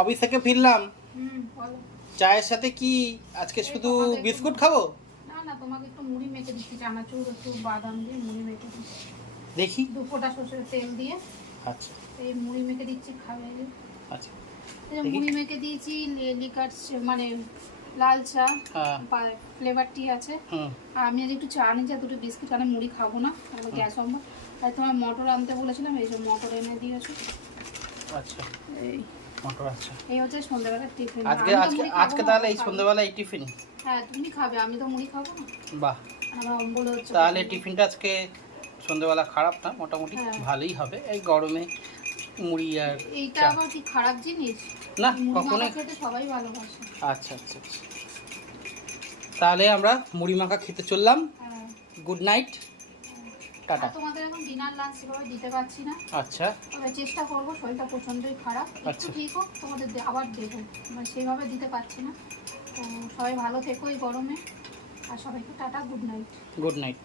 Office থেকে ফিরলাম। বলো। চায়ের সাথে কি আজকে শুধু বিস্কুট খাবো? না না, তোমাকে একটু মুড়ি মেখে দিচ্ছি, চানাচুর একটু বাদাম দিয়ে মুড়ি মেখে দিচ্ছি। দেখি। 2 ফোঁটা সরষের তেল দিয়ে আচ্ছা এই মুড়ি মেখে দিচ্ছি, খাবে। আচ্ছা এই মুড়ি মেখে দিয়েছি, লিকার মানে লাল চা, হ্যাঁ ফ্লেভার টি আছে। আর আমি আজ একটু চা নিয়েছি, দুটো বিস্কুট, কারণ মুড়ি খাবো না, তাহলে গ্যাস হবে। আর তোমার মটর আনতে বলেছিলাম, এই যে মটর এনে দিয়েছো। আচ্ছা এই মটর। আচ্ছা এই হচ্ছে সন্ধ্যাবেলার টিফিন। আজকে আজকে আজকে তাহলে এই সন্ধ্যাবেলা এই টিফিন? হ্যাঁ তুমি খাবে, আমি তো মুড়ি খাবো না। বাহ, আমার অম্বল হচ্ছে। তাহলে টিফিনটা আজকে সন্ধ্যাবেলা খারাপ না, মোটামুটি ভালোই হবে এই গরমে মুড়ি আর এইটা চা। আবার কি খারাপ জিনিস? না মুড়ি কখনোই। মাখা খেতে সবাই ভালোবাসে। আচ্ছা আচ্ছা আচ্ছা, তাহলে আমরা মুড়ি মাখা খেতে চললাম। হ্যাঁ। Good night, tata. আর তোমাদের এখন ডিনার লাঞ্চ সেভাবে দিতে পারছি না। আচ্ছা তবে চেষ্টা করবো, শরীরটা প্রচণ্ডই খারাপ, একটু আচ্ছা। ঠিক হোক তোমাদের আবার দেবো, সেইভাবে দিতে পারছি না। তো সবাই ভালো থেকো এই গরমে, আর সবাইকে tata, good night. Good night.